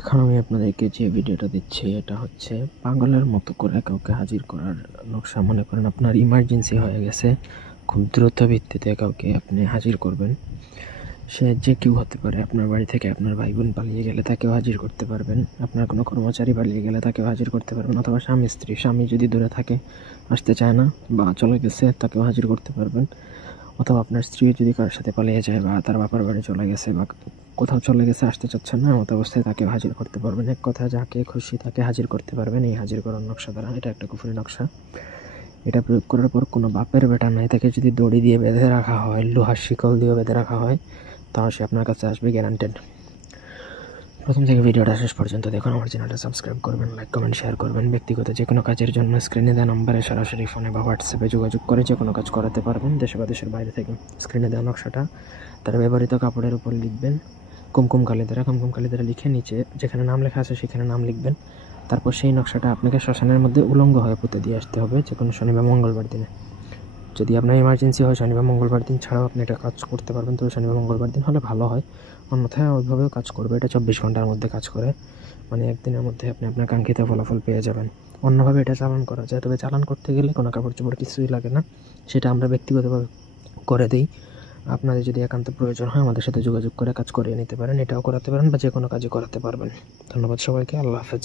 এখন আমি আপনাদেরকে যে ভিডিওটা দিচ্ছি এটা হচ্ছে পাগলের মতো করে কাউকে হাজির করার নকশা। মনে করেন আপনার ইমার্জেন্সি হয়ে গেছে, খুব দ্রুত ভিত্তিতে কাউকে আপনি হাজির করবেন। সে যে কেউ হতে পারে, আপনার বাড়ি থেকে আপনার ভাই বোন পালিয়ে গেলে তাকেও হাজির করতে পারবেন, আপনার কোনো কর্মচারী পালিয়ে গেলে তাকেও হাজির করতে পারবেন, অথবা স্বামী স্ত্রী, স্বামী যদি দূরে থাকে আসতে চায় না বা চলে গেছে তাকেও হাজির করতে পারবেন, অথবা আপনার স্ত্রী যদি কারোর সাথে পালিয়ে যায় বা তার বাবার বাড়ি চলে গেছে বা কোথাও চলে গেছে আসতে চাচ্ছেন না, এমত অবস্থায় তাকে হাজির করতে পারবেন। এক কথা যাকে খুশি তাকে হাজির করতে পারবেন এই হাজির করার নকশা দ্বারা। এটা একটা কুফরি নকশা। এটা প্রয়োগ করার পর কোনো বাপের বেটা নাই, তাকে যদি দড়ি দিয়ে বেঁধে রাখা হয়, লোহার শিকল দিয়ে বেঁধে রাখা হয়, তাও সে আপনার কাছে আসবে গ্যারান্টেড। প্রথম থেকে ভিডিওটা শেষ পর্যন্ত দেখুন। আমার চ্যানেলটা সাবস্ক্রাইব করবেন, লাইক কমেন্ট শেয়ার করবেন। ব্যক্তিগত যে কোনো কাজের জন্য স্ক্রিনে দেওয়া নম্বরে সরাসরি ফোনে বা হোয়াটসঅ্যাপে যোগাযোগ করে যে কোনো কাজ করাতে পারবেন, দেশে বা দেশের বাইরে থেকে। স্ক্রিনে দেওয়া নকশাটা তার ব্যবহৃত কাপড়ের উপর লিখবেন কুমকুম কালি দ্বারা লিখে নিচে যেখানে নাম লেখা আছে সেখানে নাম লিখবেন। তারপর সেই নকশাটা আপনাকে শ্মশানের মধ্যে উলঙ্গ হয়ে পুঁতে দিয়ে আসতে হবে, যে কোনো শনিবার মঙ্গলবার দিনে। যদি আপনার ইমার্জেন্সি হয় শনিবার মঙ্গলবার দিন ছাড়াও আপনি এটা কাজ করতে পারবেন, তবে শনিবার মঙ্গলবার দিন হলে ভালো হয়। অন্যথায় ওইভাবেও কাজ করবে। এটা 24 ঘন্টার মধ্যে কাজ করে, মানে একদিনের মধ্যে আপনি আপনার কাঙ্ক্ষিত ফলাফল পেয়ে যাবেন। অন্যভাবে এটা চালান করা যায়, তবে চালান করতে গেলে কোনো কাপড় চোপড় কিছুই লাগে না, সেটা আমরা ব্যক্তিগতভাবে করে দিই। আপনাদের যদি একান্ত প্রয়োজন হয় আমাদের সাথে যোগাযোগ করে কাজ করিয়ে নিতে পারেন, এটাও করাতে পারেন বা যে কোনো কাজই করাতে পারবেন। ধন্যবাদ সবাইকে, আল্লাহ হাফেজ।